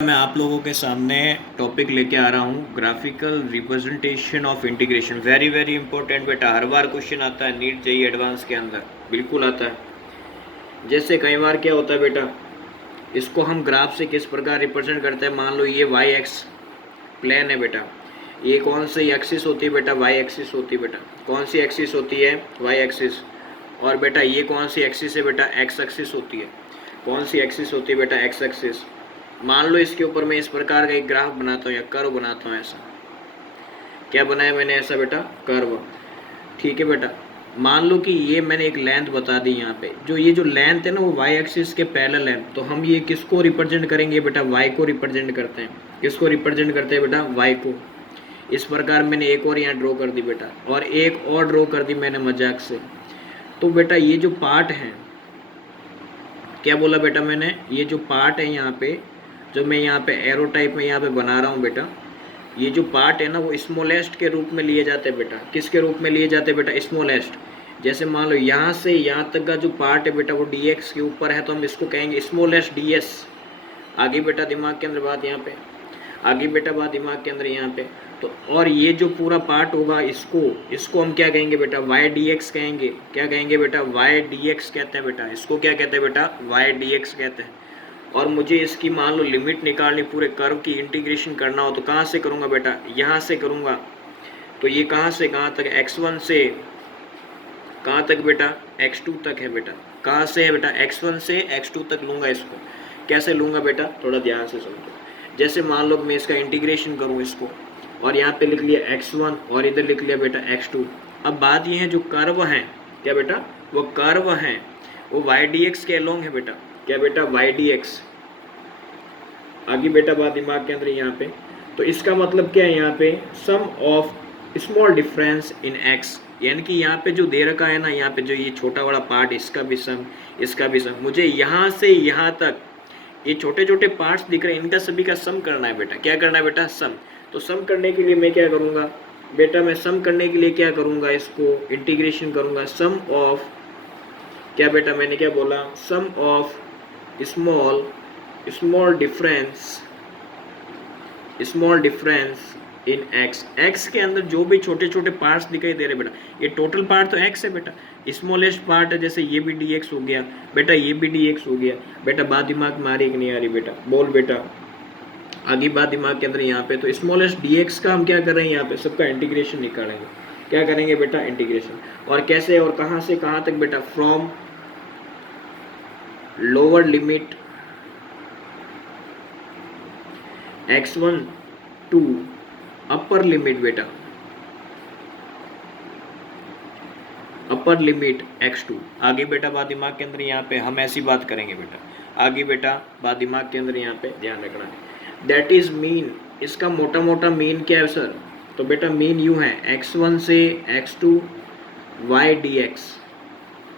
मैं आप लोगों के सामने टॉपिक लेके आ रहा हूँ graphical representation of integration. Very very important बेटा, हर बार क्वेश्चन आता है नीट जेईई एडवांस के अंदर, बिल्कुल आता है। जैसे कई बार क्या होता है बेटा, इसको हम ग्राफ से किस प्रकार रिप्रेजेंट करते हैं। मान लो ये वाई एक्स प्लेन है बेटा, ये कौन सी एक्सिस होती है बेटा, वाई एक्सिस होती है बेटा। कौन सी एक्सिस होती है, वाई एक्सिस। और बेटा ये कौन सी एक्सिस है बेटा, एक्स एक्सिस होती है। कौन सी एक्सिस होती है बेटा, एक्स एक्सिस। मान लो इसके ऊपर मैं इस प्रकार का एक ग्राफ बनाता हूँ या कर्व बनाता हूँ। ऐसा क्या बनाया मैंने, ऐसा बेटा कर्व। ठीक है बेटा, मान लो कि ये मैंने एक लेंथ बता दी यहाँ पे, जो ये जो लेंथ है ना वो वाई एक्सिस के पैरेलल है। तो हम ये किसको रिप्रेजेंट करेंगे बेटा, वाई को रिप्रेजेंट करते हैं। किसको रिप्रेजेंट करते हैं बेटा, वाई को। इस प्रकार मैंने एक और यहाँ ड्रॉ कर दी बेटा, और एक और ड्रॉ कर दी मैंने मजाक से। तो बेटा ये जो पार्ट है, क्या बोला बेटा मैंने, ये जो पार्ट है यहाँ पे, जो मैं यहाँ पे एरो टाइप में यहाँ पे बना रहा हूँ बेटा, ये जो पार्ट है ना वो स्मॉलेस्ट के रूप में लिए जाते हैं बेटा। किसके रूप में लिए जाते हैं बेटा, स्मॉलेस्ट। जैसे मान लो यहाँ से यहाँ तक का जो पार्ट है बेटा वो dx के ऊपर है, तो हम इसको कहेंगे स्मॉलेस्ट ds। आगे बेटा दिमाग के अंदर बात यहाँ पे, आगे बेटा बात दिमाग के अंदर यहाँ पे। तो और ये जो पूरा पार्ट होगा, इसको हम क्या कहेंगे बेटा, वाई dx कहेंगे। क्या कहेंगे बेटा, वाई dx कहते हैं बेटा। इसको क्या कहते हैं बेटा, वाई dx कहते हैं। और मुझे इसकी मान लो लिमिट निकालनी, पूरे कर्व की इंटीग्रेशन करना हो तो कहाँ से करूँगा बेटा, यहाँ से करूँगा। तो ये कहाँ से कहाँ तक, x1 से कहाँ तक बेटा, x2 तक है बेटा। कहाँ से है बेटा, x1 से x2 तक लूँगा इसको। कैसे लूँगा बेटा, थोड़ा ध्यान से समझो। जैसे मान लो मैं इसका इंटीग्रेशन करूँ इसको, और यहाँ पे लिख लिया x1 और इधर लिख लिया बेटा x2। अब बात ये है जो कर्व है, क्या बेटा, वो कर्व है वो वाई dx के अलोंग है बेटा। क्या बेटा, वाई dx। आगे बेटा बात दिमाग के अंदर यहाँ पे। तो इसका मतलब क्या है यहाँ पे, sum of small difference in x, यानी कि यहाँ पे जो दे रखा है ना, यहाँ पे जो ये छोटा बड़ा पार्ट, इसका भी सम, इसका भी सम। मुझे यहाँ से यहाँ तक ये छोटे छोटे पार्ट्स दिख रहे हैं, इनका सभी का सम करना है बेटा। क्या करना है बेटा, सम। तो सम करने के लिए मैं क्या करूँगा बेटा, मैं सम करने के लिए क्या करूँगा, इसको इंटीग्रेशन करूँगा। सम ऑफ, क्या बेटा मैंने क्या बोला, sum of small difference in x के अंदर जो भी छोटे छोटे पार्ट्स दिखाई दे रहे बेटा, ये टोटल पार्ट तो x है बेटा। स्मॉलेस्ट पार्ट है, जैसे ये भी dx हो गया बेटा, ये भी dx हो गया बेटा। बात दिमाग में आ रही कि नहीं आ रही बेटा, बोल बेटा। आगे बात दिमाग के अंदर यहाँ पे, तो स्मॉलेस्ट dx का हम क्या कर रहे हैं, यहाँ पे सबका इंटीग्रेशन निकालेंगे। क्या करेंगे बेटा, इंटीग्रेशन। और कैसे और कहाँ से कहाँ तक बेटा, from lower limit x1 to upper limit बेटा, अपर लिमिट x2। आगे बेटा बात दिमाग के अंदर यहाँ पे हम ऐसी बात करेंगे बेटा। आगे बेटा बात दिमाग के अंदर यहाँ पे ध्यान रखना है, दैट इज मीन। इसका मोटा मोटा मीन क्या है सर, तो बेटा मीन यूँ है, x1 से x2 y dx।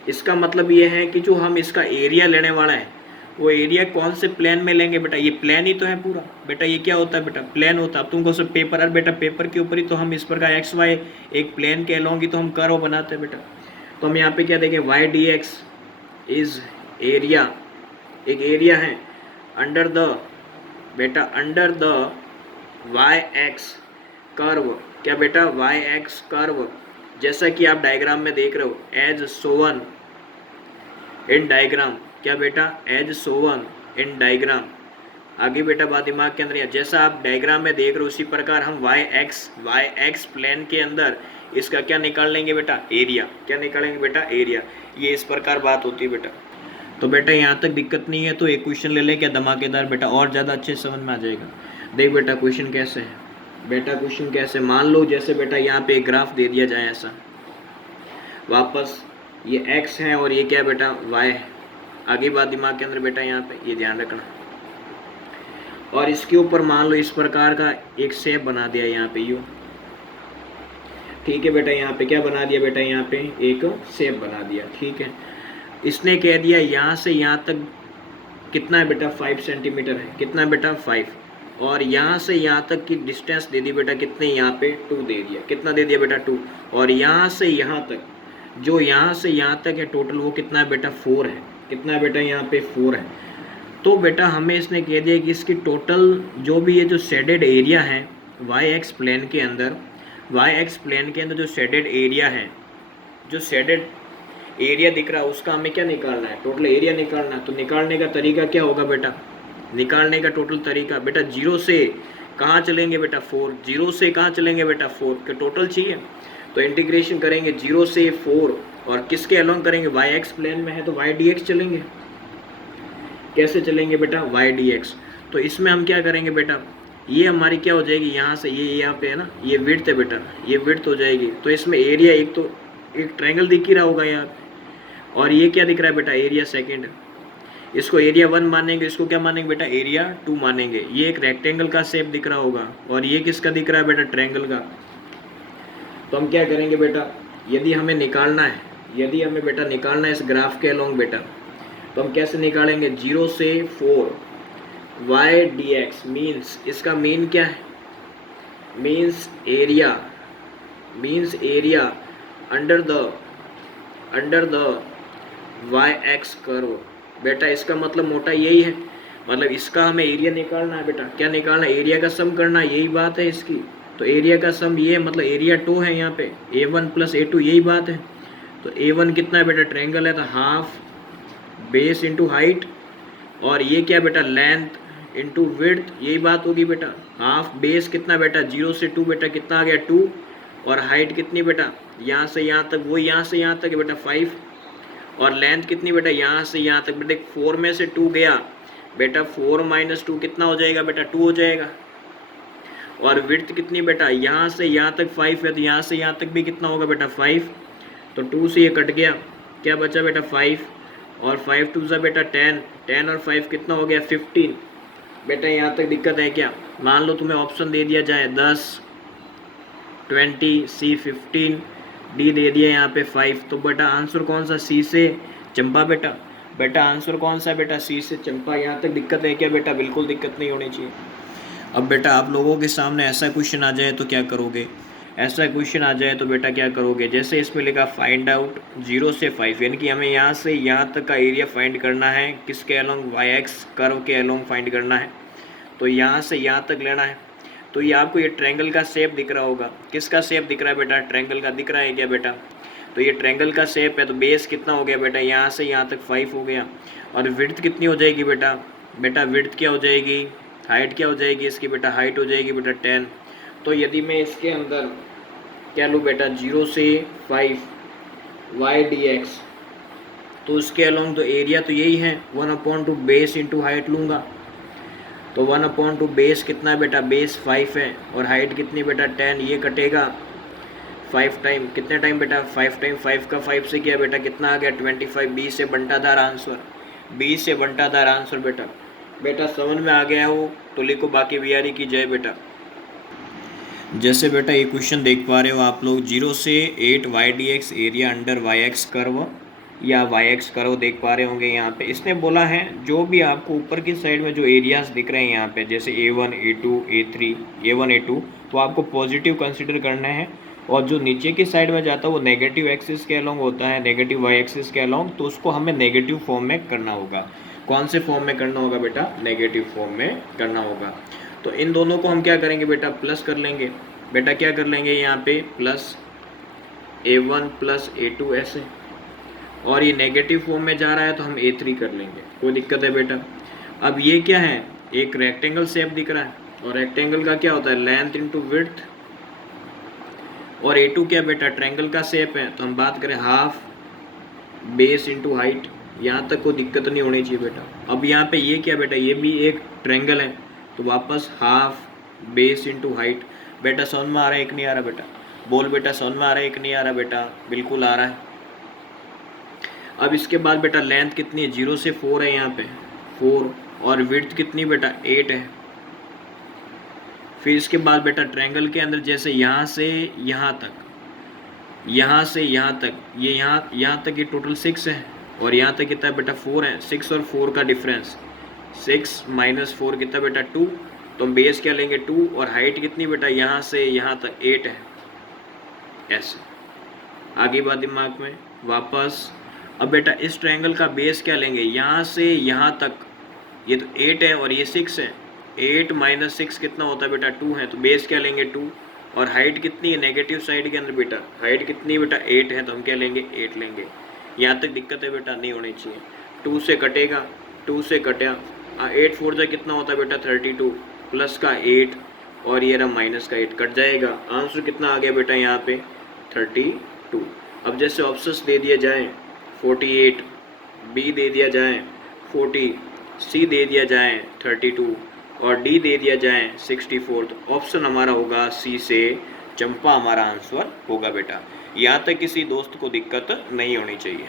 इसका मतलब ये है कि जो हम इसका एरिया लेने वाला है, वो एरिया कौन से प्लेन में लेंगे बेटा, ये प्लेन ही तो है पूरा बेटा। ये क्या होता है बेटा, प्लेन होता है। अब तुमको सब पेपर, अरे बेटा पेपर के ऊपर ही तो हम इस प्रकार एक्स वाई एक प्लेन के अलोंग ही तो हम कर्व बनाते हैं बेटा। तो हम यहाँ पे क्या देखें, y d x is area, एक एरिया है अंडर द बेटा, under the y x curve. क्या बेटा, वाई एक्स कर्व, जैसा कि आप डायग्राम में देख रहे हो, एज सोवन इन डायग्राम। क्या बेटा, एज सोवन इन डायग्राम। आगे बेटा बात दिमाग के अंदर, जैसा आप डायग्राम में देख रहे हो उसी प्रकार हम वाई एक्स प्लेन के अंदर इसका क्या निकाल लेंगे बेटा, एरिया। क्या निकालेंगे बेटा, एरिया। ये इस प्रकार बात होती है बेटा। तो बेटा यहाँ तक दिक्कत नहीं है, तो एक क्वेश्चन ले ले क्या धमाकेदार बेटा, और ज़्यादा अच्छे समझ में आ जाएगा। देख बेटा क्वेश्चन कैसे है बेटा, क्वेश्चन कैसे, मान लो जैसे बेटा यहाँ पे एक ग्राफ दे दिया जाए ऐसा, वापस ये x है और ये क्या बेटा, y है। आगे बात दिमाग के अंदर बेटा यहाँ पे ये ध्यान रखना। और इसके ऊपर मान लो इस प्रकार का एक शेप बना दिया यहाँ पे यूँ, ठीक है बेटा। यहाँ पे क्या बना दिया बेटा, यहाँ पे एक शेप बना दिया, ठीक है। इसने कह दिया यहाँ से यहाँ तक कितना है बेटा, 5 सेंटीमीटर है। कितना है बेटा, 5। और यहाँ से यहाँ तक की डिस्टेंस दे दी बेटा, कितने, यहाँ पे 2 दे दिया। कितना दे दिया बेटा, 2। और यहाँ से यहाँ तक, जो यहाँ से यहाँ तक है टोटल, वो कितना है बेटा, 4 है। कितना है बेटा, यहाँ पे 4 है। तो बेटा हमें इसने कह दिया कि इसकी टोटल जो भी ये जो शेडेड एरिया है वाई एक्स प्लेन के अंदर, वाई एक्स प्लेन के अंदर जो शेडेड एरिया है, जो शेडेड एरिया दिख रहा है उसका हमें क्या निकालना है, टोटल एरिया निकालना है। तो निकालने का तरीका क्या होगा बेटा, निकालने का टोटल तरीका बेटा जीरो से कहाँ चलेंगे बेटा 4, जीरो से कहाँ चलेंगे बेटा 4 के टोटल चाहिए। तो इंटीग्रेशन करेंगे जीरो से 4 और किसके अलोंग करेंगे, वाई एक्स प्लेन में है तो वाई डी एक्स चलेंगे। कैसे चलेंगे बेटा, वाई डी एक्स। तो इसमें हम क्या करेंगे बेटा, ये हमारी क्या हो जाएगी, यहाँ से ये यहाँ पे है ना, ये विड्थ है बेटा, ये विड्थ हो जाएगी। तो इसमें एरिया एक तो एक ट्रायंगल दिख ही रहा होगा यार, और ये क्या दिख रहा है बेटा, एरिया सेकंड। इसको एरिया 1 मानेंगे, इसको क्या मानेंगे बेटा, एरिया 2 मानेंगे। ये एक रेक्टेंगल का शेप दिख रहा होगा और ये किसका दिख रहा है बेटा, ट्रायंगल का। तो हम क्या करेंगे बेटा, यदि हमें निकालना है, यदि हमें बेटा निकालना है इस ग्राफ के अलोंग बेटा, तो हम कैसे निकालेंगे, जीरो से 4 वाई डी एक्स मीन्स, इसका मीन क्या है, means area, means area under the y x curve. बेटा इसका मतलब मोटा यही है, मतलब इसका हमें एरिया निकालना है बेटा। क्या निकालना है, एरिया का सम करना है, यही बात है इसकी। तो एरिया का सम ये मतलब एरिया 2 है यहाँ पे, A1 + A2, यही बात है। तो A1 कितना है बेटा, ट्रायंगल है तो हाफ बेस इंटू हाइट, और ये क्या बेटा, लेंथ इंटू विड्थ, यही बात होगी बेटा। हाफ बेस कितना बेटा, 0 से 2 बेटा कितना आ गया 2, और हाइट कितनी बेटा, यहाँ से यहाँ तक, वो यहाँ से यहाँ तक है बेटा 5, और लेंथ कितनी बेटा, यहाँ से यहाँ तक बेटा 4 में से 2 गया बेटा, 4 - 2 कितना हो जाएगा बेटा, 2 हो जाएगा। और विड्थ कितनी बेटा, यहाँ से यहाँ तक 5 है तो यहाँ से यहाँ तक भी कितना होगा बेटा 5, तो 2 से ये कट गया, क्या बचा बेटा 5, और 5 2 बेटा 10, 10 और 5 कितना हो गया 15। बेटा यहाँ तक दिक्कत है क्या, मान लो तुम्हें ऑप्शन दे दिया जाए 10, 20, C 15, D दे दिया यहाँ पे 5, तो बेटा आंसर कौन सा, C से चंपा बेटा। बेटा आंसर कौन सा बेटा, C से चंपा। यहाँ तक दिक्कत है क्या बेटा, बिल्कुल दिक्कत नहीं होनी चाहिए। अब बेटा आप लोगों के सामने ऐसा क्वेश्चन आ जाए तो क्या करोगे, ऐसा क्वेश्चन आ जाए तो बेटा क्या करोगे, जैसे इसमें लिखा फाइंड आउट 0 से 5, यानी कि हमें यहाँ से यहाँ तक का एरिया फाइंड करना है, किसके अलोंग, वाई एक्स कर्व के अलोंग फाइंड करना है। तो यहाँ से यहाँ तक लेना है। तो ये आपको ये ट्रायंगल का शेप दिख रहा होगा, किसका शेप दिख रहा है बेटा, ट्रायंगल का दिख रहा है क्या बेटा। तो ये ट्रायंगल का शेप है, तो बेस कितना हो गया बेटा, यहाँ से यहाँ तक 5 हो गया, और विड्थ कितनी हो जाएगी बेटा, बेटा विड्थ क्या हो जाएगी, हाइट क्या हो जाएगी इसकी बेटा, हाइट हो जाएगी बेटा 10। तो यदि मैं इसके अंदर क्या लूँ बेटा, 0 से 5 वाई डी एक्स, तो उसके अलोंग तो एरिया तो यही है 1/2 बेस इंटू हाइट लूँगा। तो 1/2 बेस कितना है बेटा, बेस 5 है, और हाइट कितनी बेटा 10, ये कटेगा 5 टाइम, कितने टाइम बेटा 5 टाइम, 5 का 5 से किया बेटा कितना आ गया 25, 20 से बंटाधार आंसर, 20 से बंटाधार आंसर बेटा। बेटा समझ में आ गया हो तो लिखो बाकी बिहारी की जय बेटा। जैसे बेटा ये क्वेश्चन देख पा रहे हो आप लोग, 0 से 8 y d x area under y x curve या वाई एक्स कर्व देख पा रहे होंगे। यहाँ पे इसने बोला है जो भी आपको ऊपर की साइड में जो एरियाज दिख रहे हैं यहाँ पे, जैसे A1 A2 A3 A1 A2, वो आपको पॉजिटिव कंसिडर करना है, और जो नीचे की साइड में जाता है वो नेगेटिव एक्सिस के अलोंग होता है, नेगेटिव वाई एक्सिस के अलोंग, तो उसको हमें नेगेटिव फॉर्म में करना होगा। कौन से फॉर्म में करना होगा बेटा, नेगेटिव फॉर्म में करना होगा। तो इन दोनों को हम क्या करेंगे बेटा, प्लस कर लेंगे बेटा, क्या कर लेंगे यहाँ पे प्लस A1 + A2 ऐसे, और ये नेगेटिव फॉर्म में जा रहा है तो हम A3 कर लेंगे, कोई दिक्कत है बेटा। अब ये क्या है, एक रेक्टेंगल शेप दिख रहा है, और रेक्टेंगल का क्या होता है, लेंथ इंटू विड्थ, और A2 क्या बेटा, ट्रायंगल का शेप है, तो हम बात करें हाफ बेस इंटू हाइट, यहाँ तक कोई दिक्कत नहीं होनी चाहिए बेटा। अब यहाँ पे ये क्या बेटा, ये भी एक ट्रायंगल है, तो वापस हाफ बेस इंटू हाइट। बेटा समझ में आ रहा है एक नहीं आ रहा बेटा, बोल बेटा समझ में आ रहा है एक नहीं आ रहा बेटा, बिल्कुल आ रहा है। अब इसके बाद बेटा लेंथ कितनी है, 0 से 4 है यहाँ पे 4, और विड्थ कितनी बेटा 8 है। फिर इसके बाद बेटा ट्रायंगल के अंदर जैसे यहाँ से यहाँ तक, यहाँ से यहाँ तक, ये यहाँ तक ये टोटल 6 है, और यहाँ तक कितना बेटा 4 है। 6 और 4 का डिफरेंस, 6 - 4 कितना बेटा 2, तो हम बेस क्या लेंगे 2, और हाइट कितनी बेटा यहाँ से यहाँ तक 8 है। ऐसे आगे बात दिमाग में वापस। अब बेटा इस ट्रायंगल का बेस क्या लेंगे, यहाँ से यहाँ तक ये तो 8 है और ये 6 है। 8 माइनस 6 कितना होता है बेटा? 2 है। तो बेस क्या लेंगे? 2। और हाइट कितनी है नेगेटिव साइड के अंदर बेटा? हाइट कितनी है बेटा? 8 है, तो हम क्या लेंगे? 8 लेंगे। यहाँ तक दिक्कत है बेटा? नहीं होनी चाहिए। 2 से कटेगा, 2 से कटा, 8 4 जा कितना होता है बेटा? 32 प्लस का 8 और ये रहा माइनस का 8, कट जाएगा। आंसर कितना आ गया बेटा यहाँ पे? 32। अब जैसे ऑप्शंस दे दिया जाए 48, बी दे दिया जाए 40, सी दे दिया जाए 32 और डी दे दिया जाए 64, तो ऑप्शन हमारा होगा सी से चंपा हमारा आंसर होगा बेटा। यहाँ तक किसी दोस्त को दिक्कत नहीं होनी चाहिए।